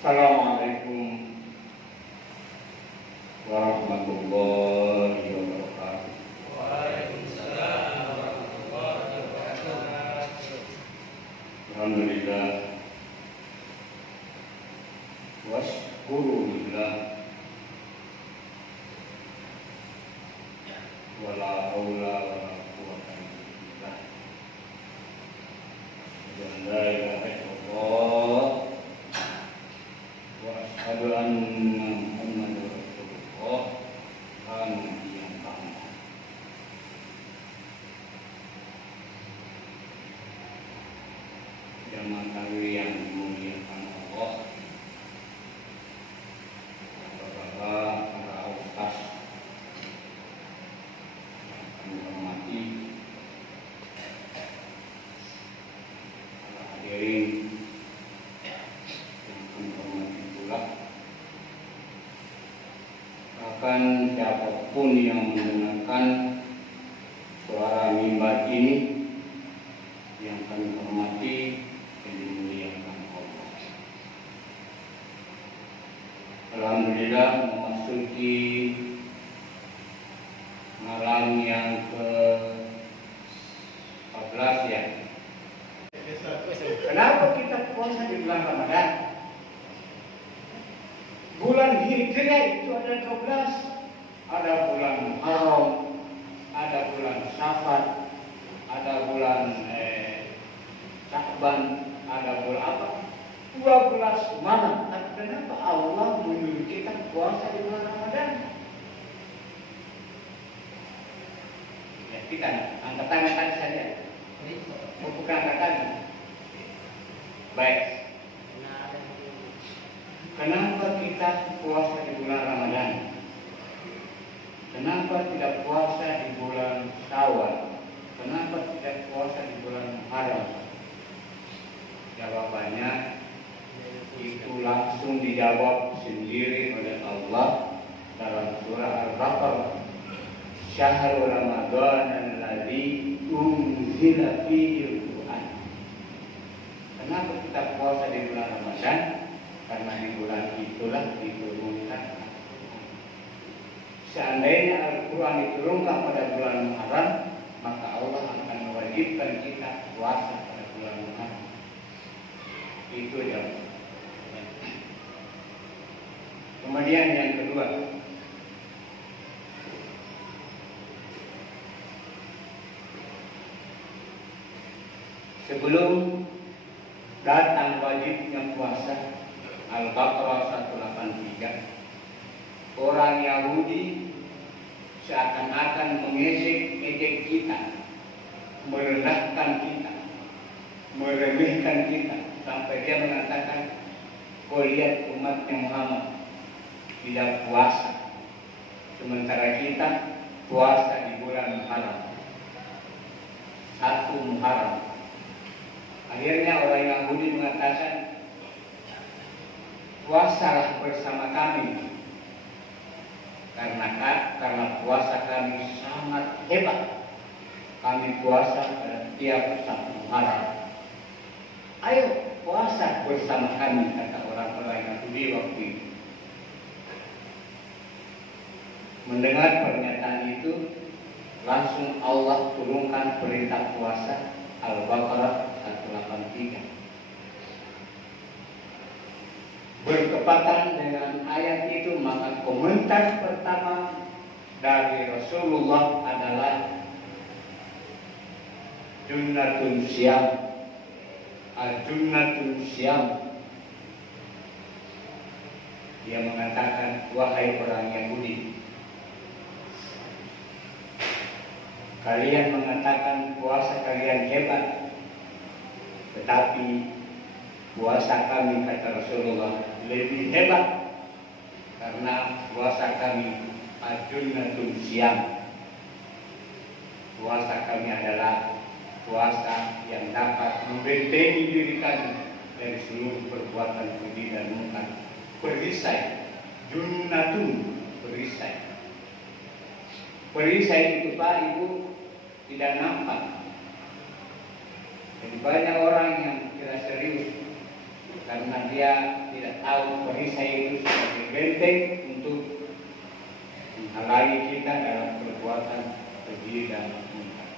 Assalamualaikum warahmatullahi wabarakatuh. Waalaikumsalam warahmatullahi wabarakatuh. Alhamdulillah waskurulillah wala haula wala quwwata illa billah. La ilaha illallah wa asyhadu anna Muhammadar Rasulullah. Yang pertama, jamaah takbir yang dimuliakan Allah, Bapak-bapak, para ustaz yang kami hormati, para hadirin yang kami hormati pula, bahkan siapapun yang mendengarkan suara mimbar ini yang kami hormati dan dimuliakan Allah. Alhamdulillah memasuki malam yang ke-14 ya. Kenapa kita puasa di bulan Ramadan? Bulan Hijriah itu ada 12. Ada bulan Muharram, ada bulan Safar, ada bulan Sya'ban, ada bulan apa? 12 malam. Tapi kenapa Allah menyuruh kita puasa di bulan Ramadan? Ya, kita angkat tangan tadi saja. Bukan angkat tangan. Baik. Kenapa kita puasa di bulan Ramadan? Kenapa tidak puasa di bulan Syawal? Kenapa tidak puasa di bulan Muharram? Jawabannya itu langsung dijawab sendiri oleh Allah dalam surah Al-Baqarah. Syahrul Ramadan alladzi unzila fihi al-Qur'an. Kenapa kita puasa di bulan Ramadan? Karena di bulan itulah diturunkan. Seandainya Al-Quran diturunkan pada bulan Muharram, maka Allah akan mewajibkan kita puasa pada bulan Muharram. Itu jawab. Kemudian yang kedua, sebelum datang wajibnya puasa, Al-Baqarah 183, orang Yahudi seakan-akan mengejek kita, merendahkan kita, meremehkan kita, sampai dia mengatakan, kau lihat umatnya Muhammad tidak puasa, sementara kita puasa di bulan Muharram, 1 Muharram. Akhirnya orang Yahudi mengatakan, puasalah bersama kami, karena puasa kami sangat hebat. Kami puasa pada tiap 1 Muharram. Ayo puasa bersama kami, kata orang-orang Yahudi waktu itu. Mendengar pernyataan itu, langsung Allah turunkan perintah puasa, Al-Baqarah 183. Bertepatan dengan ayat itu, maka komentar pertama dari Rasulullah adalah Junnatun Syam, Al-Junnatun Syam. Dia mengatakan, wahai orang Yahudi, kalian mengatakan puasa kalian hebat, tetapi puasa kami, kata Rasulullah, lebih hebat, karena puasa kami Al-Junnatun Syam. Puasa kami adalah puasa yang dapat membentengi diri kami dari seluruh perbuatan keji dan munkar. Perisai, Junnatun, perisai. Perisai itu Pak Ibu tidak nampak. Jadi banyak orang yang tidak serius karena dia tidak tahu perisai itu sebagai benteng untuk menghalangi kita dalam perbuatan keji dan mungkar.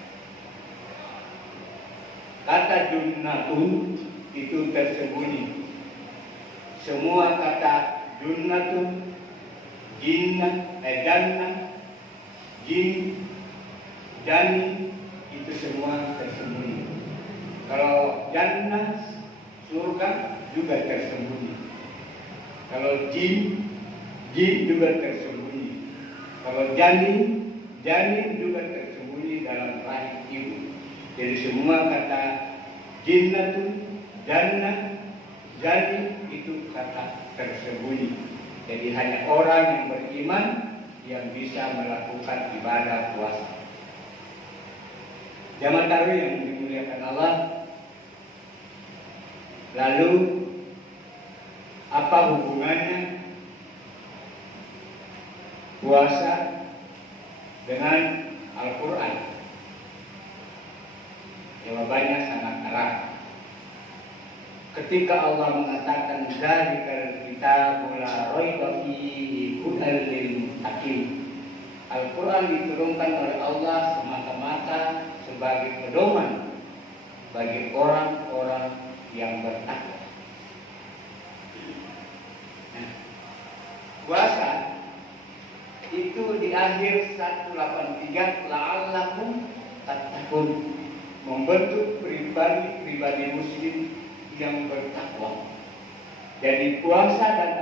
Kata junnatun itu tersembunyi. Semua kata junnatun, jinnah, jannah, jin, jani itu semua tersembunyi. Kalau jannah, surga juga tersembunyi. Kalau jin, jin juga tersembunyi. Kalau janin juga tersembunyi dalam rahim ibu. Jadi semua kata jinnatun, jannah, jani itu kata tersembunyi. Jadi hanya orang yang beriman yang bisa melakukan ibadah puasa. Jamaah tarawih yang dimuliakan Allah. Lalu apa hubungannya puasa dengan Al-Quran? Jawabannya sangat erat. Ketika Allah mengatakan dzalikal kitabul la raiba fihi hudal lil muttaqin, Al-Quran diturunkan oleh Allah semata-mata sebagai pedoman bagi orang-orang yang bertakwa. Nah, puasa itu di akhir 183 la'allakum tattaqun, membentuk pribadi muslim yang bertakwa. Jadi puasa dan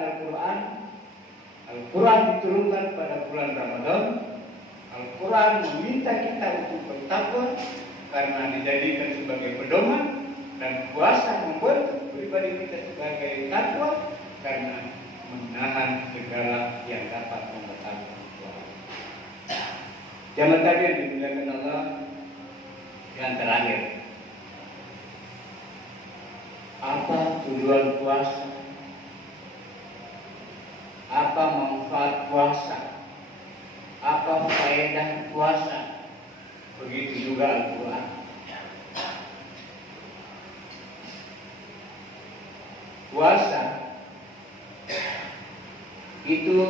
Al-Quran diturunkan pada bulan Ramadan. Al-Quran meminta kita untuk bertakwa karena dijadikan sebagai pedoman, dan puasa membentuk pribadi kita sebagai takwa karena menahan segala yang dapat membatalkan puasa. Jamaah tadi yang dimuliakan Allah, yang terakhir, apa tujuan puasa? Apa manfaat puasa? Apa faedah puasa? Begitu juga Al-Quran. Puasa itu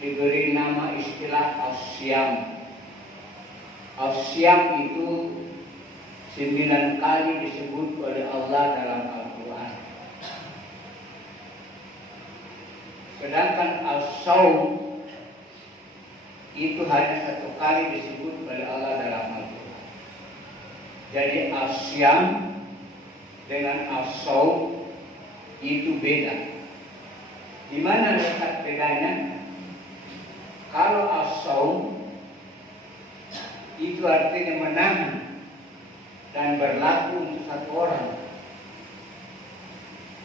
diberi nama istilah as-syam. As-syam itu 9 kali disebut oleh Allah dalam Al-Quran. Sedangkan as-shaum itu hanya 1 kali disebut oleh Allah dalam Al-Quran. Jadi as-syam dengan as-shaum itu beda. Di mana letak bedanya? Kalau as-shaum itu artinya menahan dan berlaku untuk 1 orang.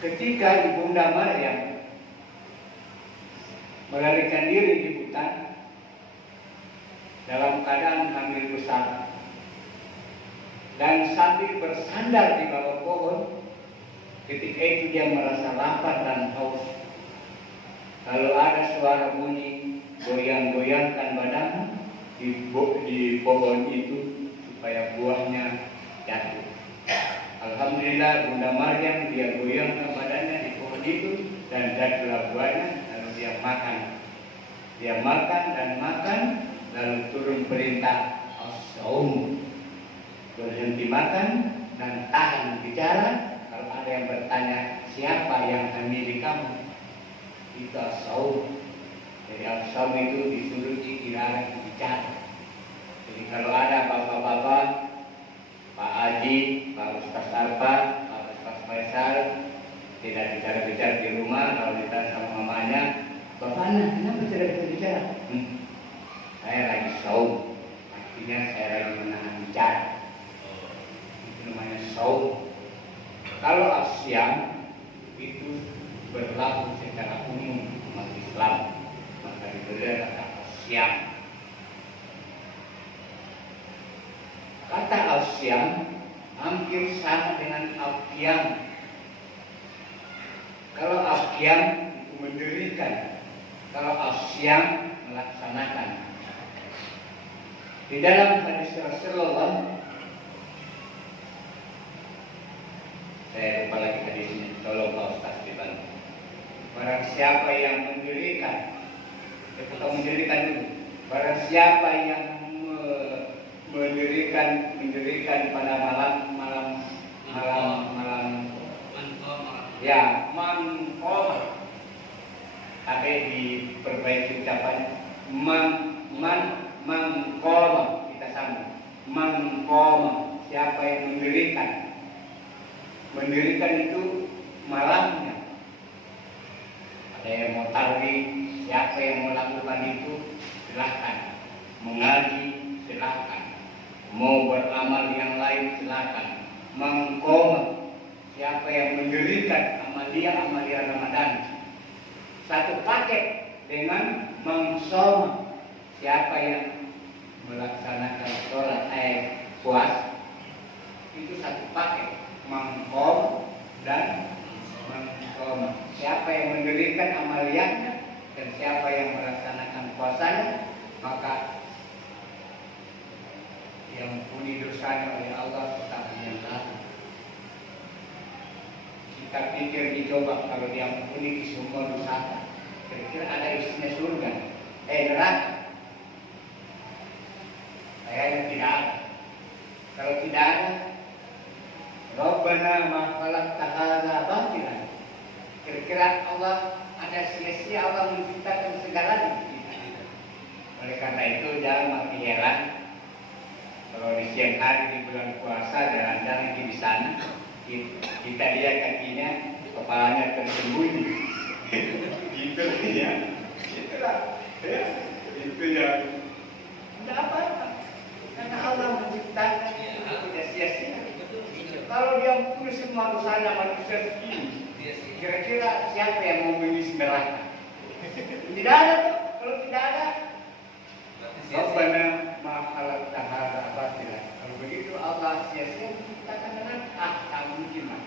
Ketika Ibunda Maryam melarikan diri di hutan dalam keadaan hamil besar, dan sambil bersandar di bawah pohon, ketika itu dia merasa lapar dan haus. Lalu ada suara bunyi, goyang-goyangkan badanmu di pohon itu supaya buahnya jatuh. Alhamdulillah Bunda Maryam dia goyangkan badannya di pohon itu dan jatuhlah buahnya. Lalu dia makan. Dia makan dan makan, lalu turun perintah as-shaum, berhenti makan dan tahan bicara. Kalau ada yang bertanya siapa yang hamili kamu, itu as-shaum. Jadi as-shaum itu disuruh dilarang bicara. Jadi kalau ada bapak-bapak, Pak Haji, Pak Ustaz Arfa, Pak Ustaz Faisal tidak bicara-bicara di rumah, kalau ditanya sama mamanya, Bapak Ana, kenapa tidak bisa bicara? Saya lagi shaum, artinya saya lagi menahan bicara. Itu namanya shaum. Kalau asyam itu berlaku secara umum umat Islam, maka diberi kata asyam. Kata asyam hampir sama dengan al-qiyam. Kalau al-qiyam itu mendirikan, kalau asyam melaksanakan. Di dalam hadis Rasulullah, saya lupa lagi hadis Tolong Pak Ustaz dibantu. Barang siapa yang mendirikan, kita mendirikan dulu. Barang siapa yang mendirikan pada malam ya mangkoma. Tapi diperbaiki ucapannya mangkoma, kita sambung mangkoma. Siapa yang mendirikan itu malamnya. Ada yang mau tarwih, siapa yang mau lakukan itu silakan. Mengaji silakan. Mau beramal yang lain silakan. Mangkoma, siapa yang mendirikan amalia Ramadan. Satu paket dengan mangsoma, siapa yang melaksanakan sholat puasa. Itu satu paket, mangkom dan mangkoma. Siapa yang mendirikan amaliannya dan siapa yang melaksanakan puasanya, maka yang puni dosanya oleh Allah tetap menyelamatkan. Kita pikir dicoba kalau dia ampuni di semua dosa, kira-kira ada isinya surga, neraka? Kayaknya tidak ada. Kalau tidak ada, Rabbana ma khalaqta hadza batilan. Kira-kira Allah ada sia-sia Allah menciptakan segalanya? Oleh karena itu jangan makin heran kalau di siang hari di bulan puasa jalan-jalan di sana kita lihat kakinya, kepalanya tersembunyi. Gitu ya. Itulah ya. Itu yang tidak apa-apa. Karena Allah menciptakan tidak sia-sia. Kalau dia ampuni semua dosanya manusia ini, kira-kira siapa yang mau mengisi neraka? Tidak ada tuh. Kalau tidak ada, Rabbana ma khalaqta hadza batila. Kalau begitu Allah sia-sia menciptakan neraka. Tak mungkin lah.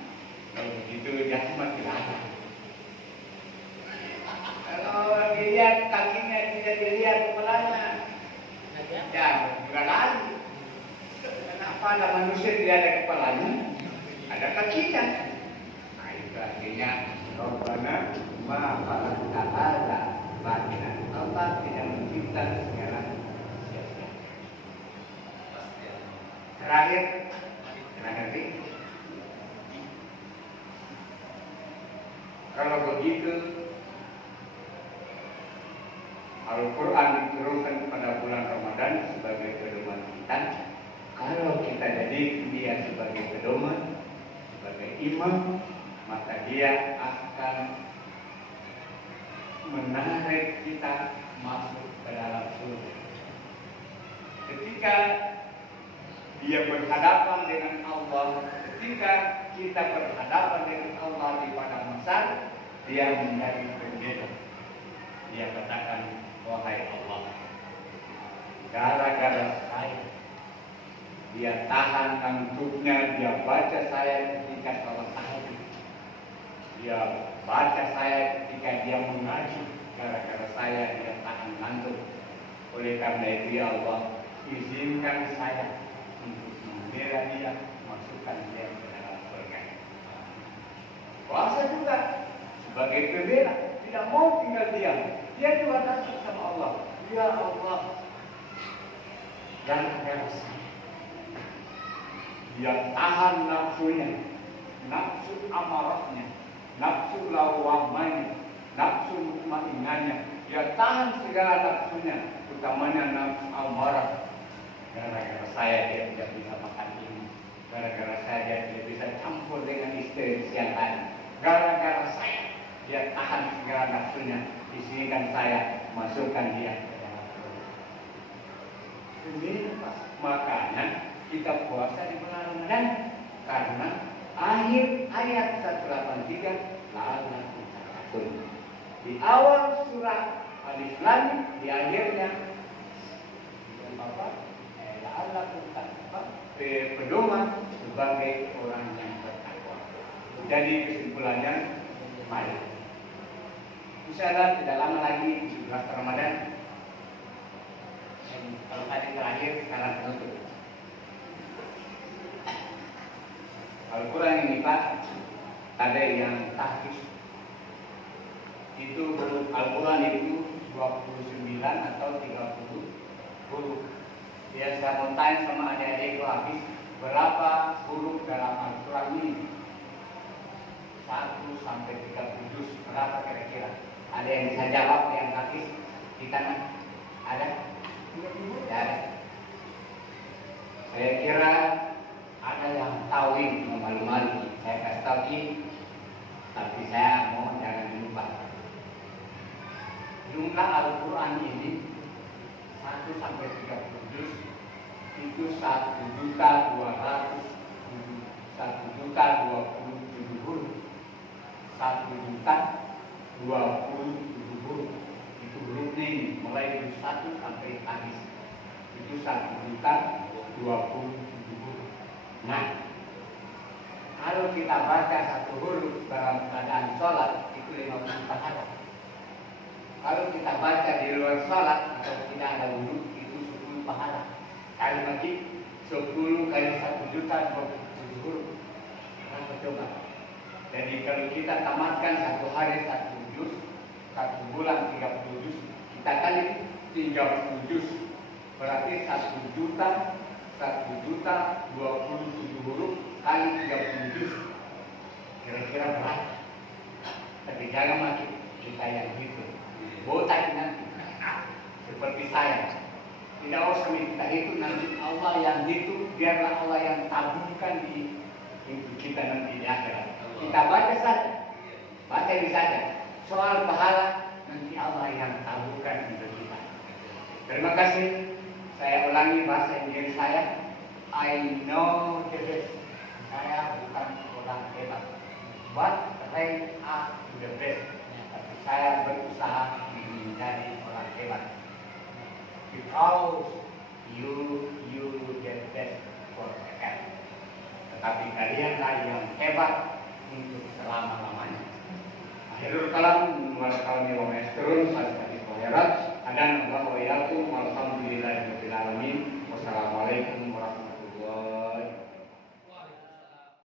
Kalau begitu jahannam tidak ada. Kalau dilihat kakinya tidak dilihat kepalanya, ya juga lagi. Kenapa ada manusia tidak ada kepalanya? Ada kakinya. Nah itu artinya Rabbana ma khalaqta hadza batila. Allah tidak menciptakan segala sia-sia. Terakhir, kalau begitu Al-Quran diturunkan pada bulan Ramadan sebagai pedoman kita. Kalau kita jadi dia sebagai pedoman, sebagai imam, maka dia akan menarik kita masuk ke dalam surga. Ketika dia berhadapan dengan Allah, ketika kita berhadapan dengan Allah di padang mahsyar, dia menjadi berbeda. Dia katakan, wahai Allah, gara-gara saya, dia tahan kantuknya, dia baca saya ketika sholat tahajud, dia baca saya ketika dia mengaji, gara-gara saya dia tahan kantuk. Oleh karena itu ya Allah, izinkan saya untuk membela dia, masukkan dia ke dalam surga. Puasa juga sebagai pembela, tidak mau tinggal diam. Dia juga takut sama Allah. Ya Allah, gara-gara saya, dia tahan nafsunya, nafsu amarahnya, nafsu lawamanya, nafsu mutmainnahnya. Dia tahan segala nafsunya, utamanya nafsu amarah. Gara-gara saya dia tidak bisa makan ini. Gara-gara saya dia tidak bisa campur dengan istri siang hari. Gara-gara saya dia tahan segala nafsunya. Izinkan saya masukkan dia ke dalam surga. Makanya kita puasa di bulan Ramadan karena akhir ayat 183 la'allakum tattaqun. Di awal surah Alif Lam, di akhirnya la'allakum tattaqun, pedoman sebagai orang yang bertakwa. Jadi kesimpulannya, mari insyaallah tidak lama lagi 17 Ramadan. Kalau tadi terakhir, sekarang penutup. Al-Quran ini Pak, ada yang tahfiz. Itu huruf Al-Quran itu 29 atau 30 huruf. Ya, saya mau tanya sama adik-adik Hafiz, berapa huruf dalam Al-Quran ini? 1 sampai 30 juz, berapa kira-kira? Ada yang bisa jawab yang Hafiz di tangan? Ada? Ya, ada. Saya kira ada yang tahu ini, malu-malu. Saya kasih tahu ini, tapi saya mau jangan lupa. Jumlah Al-Quran ini 1 sampai 30 juz itu 1.227.000 huruf. 1.027.000 huruf. Itu hurufnya ini mulai dari 1 sampai habis. Itu 1.027.000 huruf. Nah, kalau kita baca satu huruf dalam keadaan sholat itu 50 pahala. Kalau kita baca di luar sholat atau tidak ada wudhu itu 10 pahala. Kali lagi 10 kali 1.027.000 huruf. Kita coba. Jadi kalau kita tamatkan satu hari 1 juz, 1 bulan 30 juz, kita kali 30 juz, berarti 1.027.000 huruf kali 30 juz. Kira-kira berapa? Tapi jangan lagi kita yang gitu. Botak nanti seperti saya. Tidak usah kita itu nanti Allah yang itu, biarlah Allah yang tabungkan di itu kita nanti di akhirat. Kita baca saja, baca ini saja. Soal pahala nanti Allah yang tabungkan untuk kita. Terima kasih. Saya ulangi bahasa Inggris saya. I know the best. Saya bukan orang hebat, but I are the best. Tapi saya berusaha menjadi orang hebat. Because you get best for forever. Tetapi kalianlah yang hebat untuk selama-lamanya. Akhirul kalam, wal kalmi wa maestrun, sallallahu alaihi wasallam. Ada